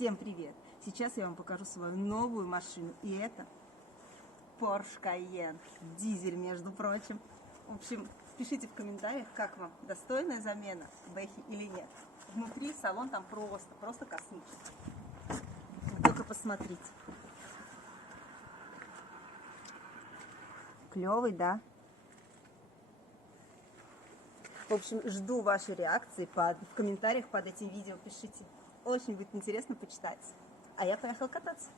Всем привет! Сейчас я вам покажу свою новую машину. И это Porsche Cayenne. Дизель, между прочим. В общем, пишите в комментариях, как вам, достойная замена Бэхи или нет. Внутри салон там просто космический. Только посмотрите. Клевый, да? В общем, жду вашей реакции в комментариях под этим видео. Пишите. Очень будет интересно почитать. А я поехала кататься.